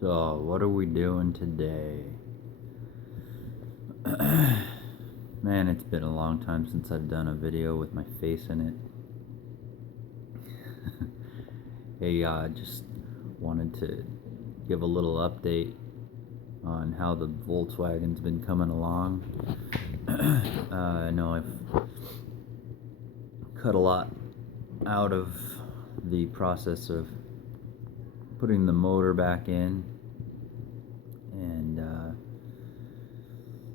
So, what are we doing today? Man, it's been a long time since I've done a video with my face in it. Hey, just wanted to give a little update on how the Volkswagen's been coming along. I know I've cut a lot out of the process of putting the motor back in, and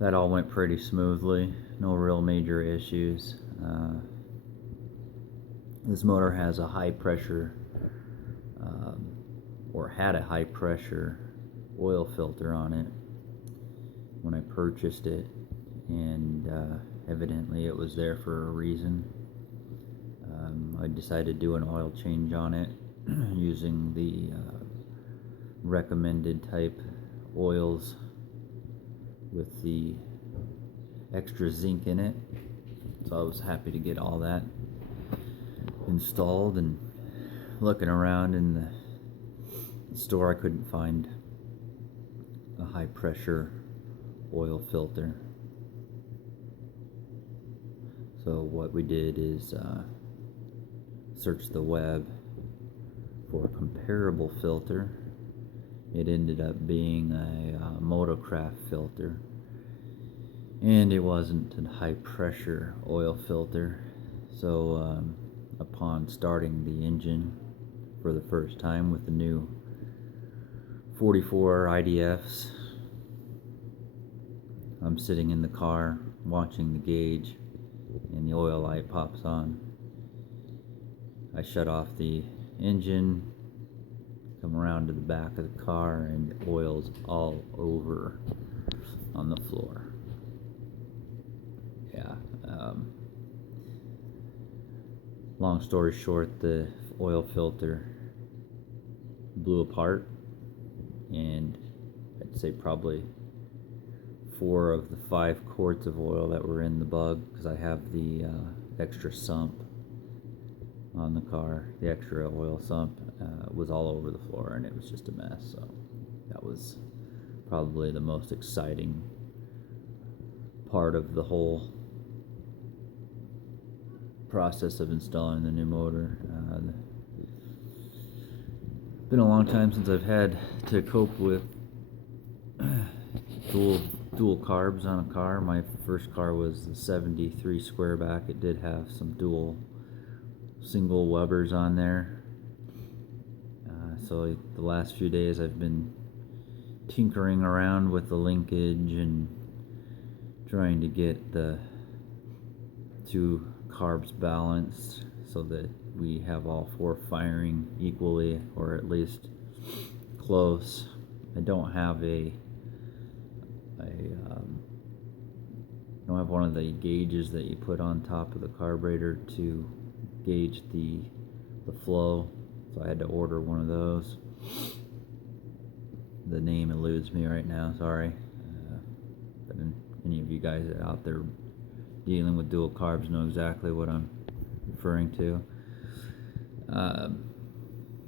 that all went pretty smoothly. No real major issues. This motor has a high pressure, or had a high pressure oil filter on it when I purchased it, and evidently it was there for a reason. I decided to do an oil change on it using the recommended type oils with the extra zinc in it. So I was happy to get all that installed, and looking around in the store, I couldn't find a high pressure oil filter. So what we did is search the web for a comparable filter. It ended up being a Motocraft filter, and it wasn't a high pressure oil filter. So upon starting the engine for the first time with the new 44 IDFs, I'm sitting in the car watching the gauge, and the oil light pops on. I shut off the engine, come around to the back of the car, and oil's all over on the floor. Yeah. Long story short, the oil filter blew apart, and I'd say probably 4 of the 5 quarts of oil that were in the bug, because I have the extra sump on the car, the extra oil sump, was all over the floor, and it was just a mess. So that was probably the most exciting part of the whole process of installing the new motor. Been a long time since I've had to cope with dual carbs on a car. My first car was the 73 Squareback. It did have some dual single Webers on there. So the last few days I've been tinkering around with the linkage and trying to get the 2 carbs balanced so that we have all 4 firing equally, or at least close. I don't have don't have one of the gauges that you put on top of the carburetor to gauge the flow, so I had to order one of those. The name eludes me right now, sorry. But any of you guys out there dealing with dual carbs know exactly what I'm referring to.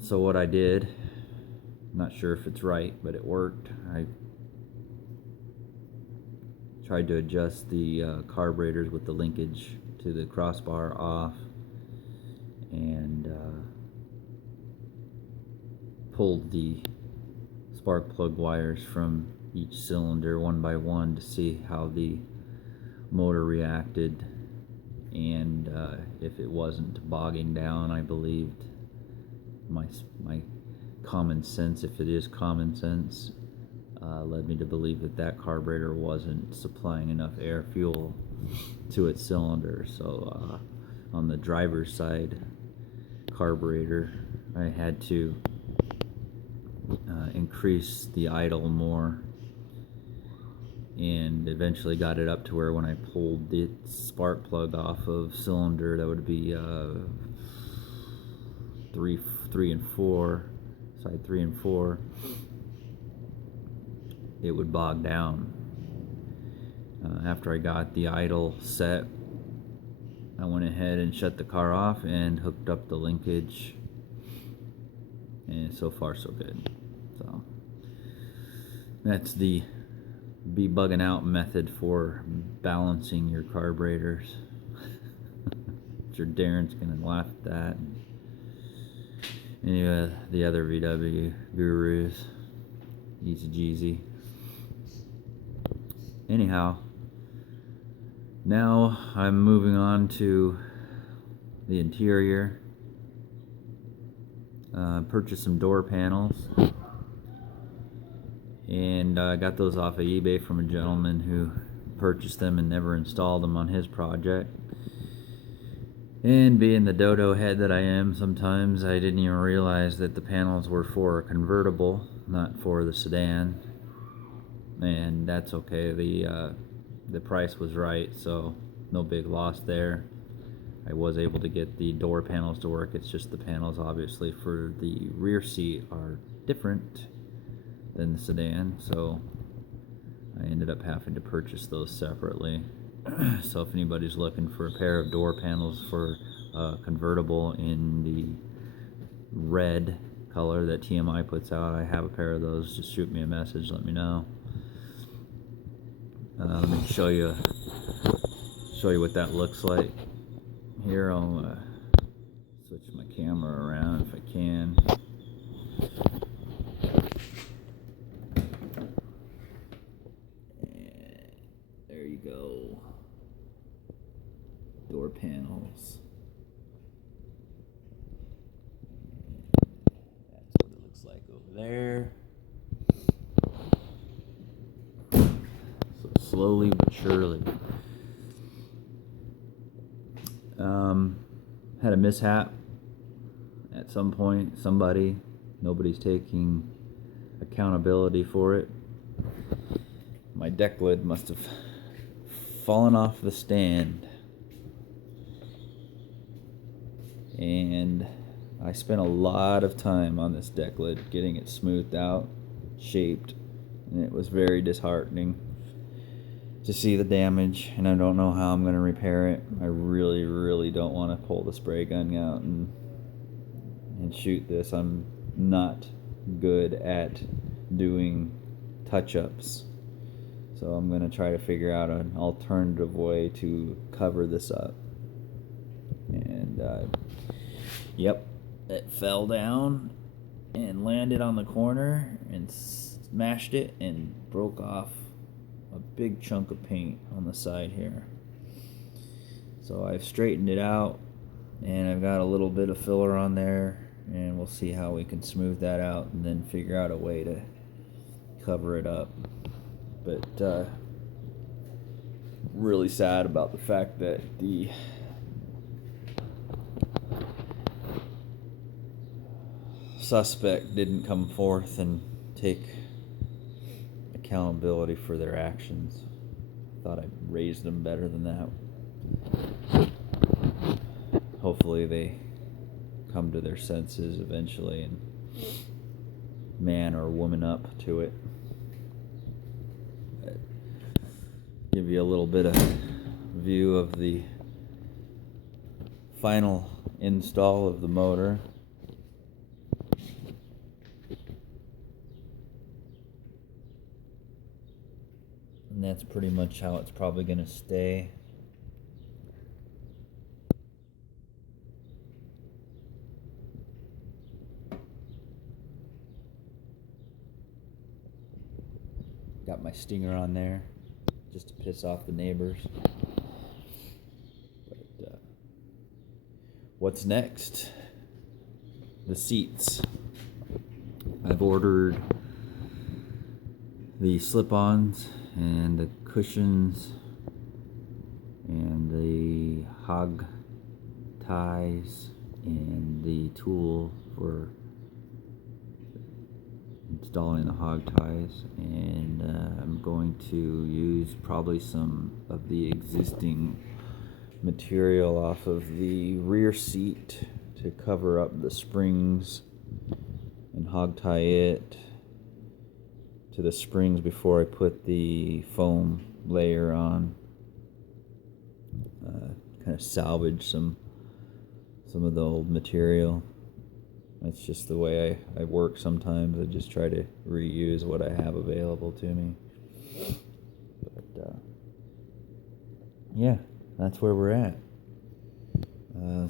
So what I did, I'm not sure if it's right, but it worked. I tried to adjust the carburetors with the linkage to the crossbar off, and pulled the spark plug wires from each cylinder one by one to see how the motor reacted, and if it wasn't bogging down. I believed my common sense, if it is common sense, led me to believe that carburetor wasn't supplying enough air fuel to its cylinder. So on the driver's side carburetor, I had to increase the idle more, and eventually got it up to where when I pulled the spark plug off of cylinder, that would be 3 and 4, side 3 and 4, it would bog down. After I got the idle set, I went ahead and shut the car off and hooked up the linkage, and so far so good. So That's the be bugging out method for balancing your carburetors. Sure Darren's gonna laugh at that. Anyway, the other VW gurus, easy jeezy. Anyhow, now I'm moving on to the interior. Purchased some door panels, and I got those off of eBay from a gentleman who purchased them and never installed them on his project. And being the dodo head that I am, sometimes I didn't even realize that the panels were for a convertible, not for the sedan. And that's okay. The price was right, so no big loss there. I was able to get the door panels to work. It's just the panels, obviously, for the rear seat are different than the sedan, so I ended up having to purchase those separately. So if anybody's looking for a pair of door panels for a convertible in the red color that TMI puts out, I have a pair of those. Just shoot me a message, let me know. Let me show you what that looks like. Here, I'll switch my camera around if I can. And there you go. Door panels. That's what it looks like over there. So slowly but surely. Had a mishap at some point. Nobody's taking accountability for it. My deck lid must have fallen off the stand, and I spent a lot of time on this deck lid getting it smoothed out, shaped, and it was very disheartening to see the damage, and I don't know how I'm going to repair it. I really, really don't want to pull the spray gun out and shoot this. I'm not good at doing touch-ups, so I'm going to try to figure out an alternative way to cover this up. And yep, it fell down and landed on the corner and smashed it and broke off a big chunk of paint on the side here. So I've straightened it out, and I've got a little bit of filler on there, and we'll see how we can smooth that out and then figure out a way to cover it up. But really sad about the fact that the suspect didn't come forth and take accountability for their actions. Thought I raised them better than that. Hopefully they come to their senses eventually and man or woman up to it. Give you a little bit of view of the final install of the motor. And that's pretty much how it's probably going to stay. Got my stinger on there just to piss off the neighbors. But what's next? The seats. I've ordered the slip-ons and the cushions and the hog ties and the tool for installing the hog ties, and I'm going to use probably some of the existing material off of the rear seat to cover up the springs and hog tie it to the springs before I put the foam layer on. Kind of salvage some of the old material. That's just the way I work sometimes. I just try to reuse what I have available to me. But, yeah, that's where we're at.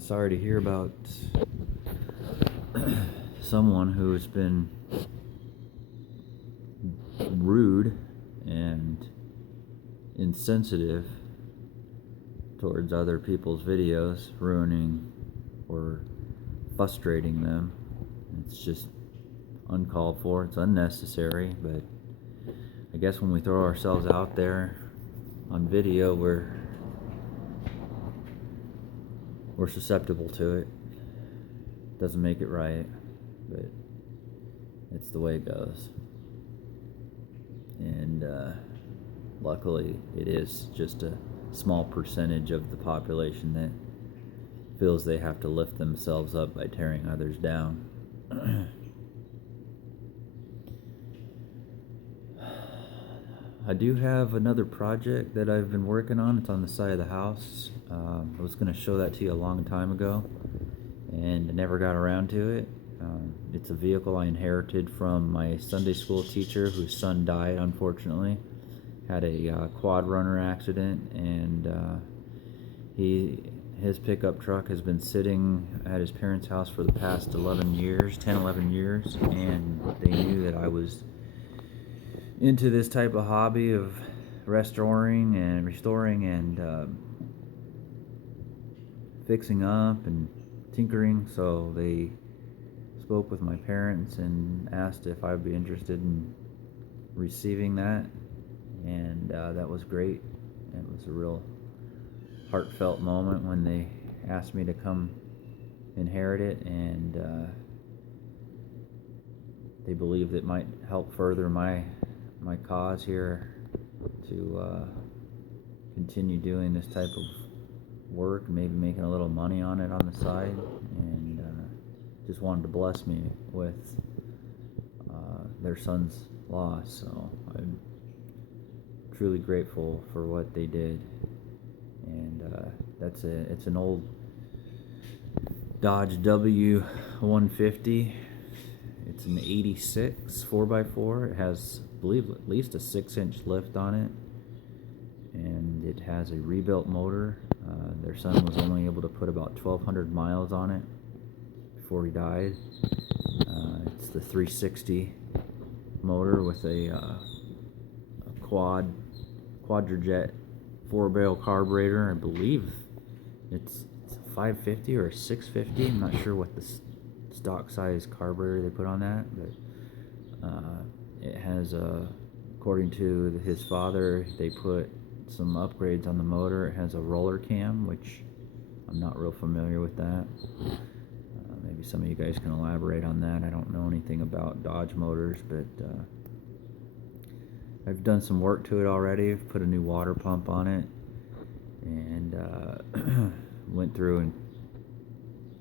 Sorry to hear about someone who has been rude and insensitive towards other people's videos, ruining or frustrating them. It's just uncalled for. It's unnecessary, but I guess when we throw ourselves out there on video, we're susceptible to it. Doesn't make it right, but it's the way it goes. And luckily, it is just a small percentage of the population that feels they have to lift themselves up by tearing others down. I do have another project that I've been working on. It's on the side of the house. I was going to show that to you a long time ago, and I never got around to it. It's a vehicle I inherited from my Sunday school teacher, whose son died, unfortunately. Had a quad runner accident, and his pickup truck has been sitting at his parents' house for the past 10, 11 years, and they knew that I was into this type of hobby of restoring and fixing up and tinkering, so they spoke with my parents and asked if I'd be interested in receiving that, and that was great. It was a real heartfelt moment when they asked me to come inherit it, and they believed it might help further my cause here to continue doing this type of work, maybe making a little money on it on the side, and just wanted to bless me with their son's loss. So I'm truly grateful for what they did. And it's an old Dodge W150. It's an 86 4x4. It has, I believe, at least a 6-inch lift on it, and it has a rebuilt motor. Their son was only able to put about 1,200 miles on it before he died. It's the 360 motor with a quadrajet 4-barrel carburetor. I believe it's a 550 or a 650. I'm not sure what the stock size carburetor they put on that, but it has according to his father, they put some upgrades on the motor. It has a roller cam, which I'm not real familiar with that. Maybe some of you guys can elaborate on that. I don't know anything about Dodge motors, but I've done some work to it already. I've put a new water pump on it, and went through and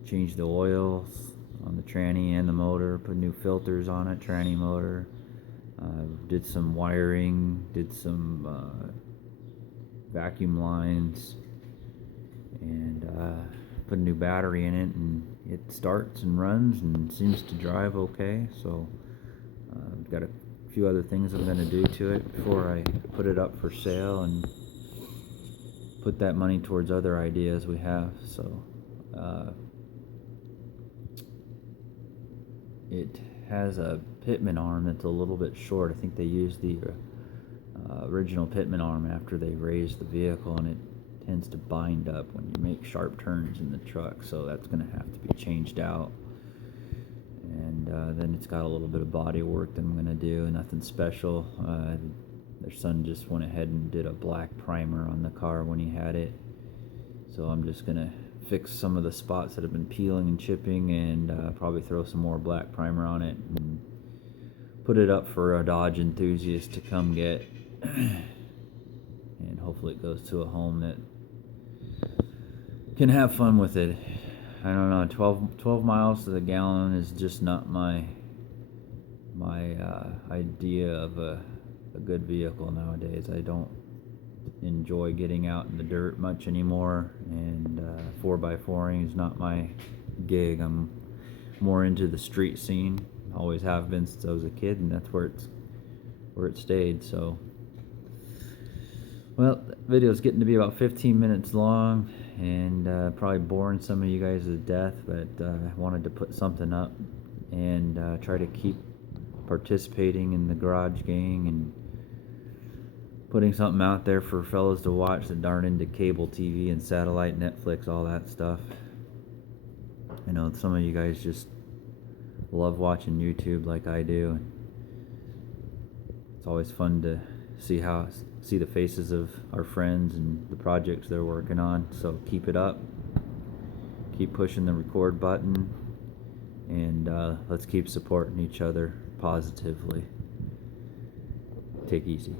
changed the oils on the tranny and the motor, put new filters on it, tranny motor, did some wiring, did some vacuum lines, and put a new battery in it, and it starts and runs and seems to drive okay. So I've got a few other things I'm going to do to it before I put it up for sale and put that money towards other ideas we have. So it has a pitman arm that's a little bit short. I think they used the original pitman arm after they raised the vehicle, and it tends to bind up when you make sharp turns in the truck, so that's going to have to be changed out. And then it's got a little bit of body work that I'm going to do, nothing special. Their son just went ahead and did a black primer on the car when he had it, so I'm just going to fix some of the spots that have been peeling and chipping, and probably throw some more black primer on it and put it up for a Dodge enthusiast to come get. And hopefully it goes to a home that can have fun with it. I don't know, 12 miles to the gallon is just not my idea of a good vehicle nowadays. I don't enjoy getting out in the dirt much anymore, and 4x4ing is not my gig. I'm more into the street scene. Always have been since I was a kid, and that's where it stayed. So, well, the video's getting to be about 15 minutes long, and probably boring some of you guys to death, but I wanted to put something up and try to keep participating in the Garage Gang and putting something out there for fellas to watch that aren't into cable TV and satellite, Netflix, all that stuff. I know some of you guys just love watching YouTube like I do. It's always fun to see the faces of our friends and the projects they're working on. So keep it up. Keep pushing the record button, and let's keep supporting each other positively. Take it easy.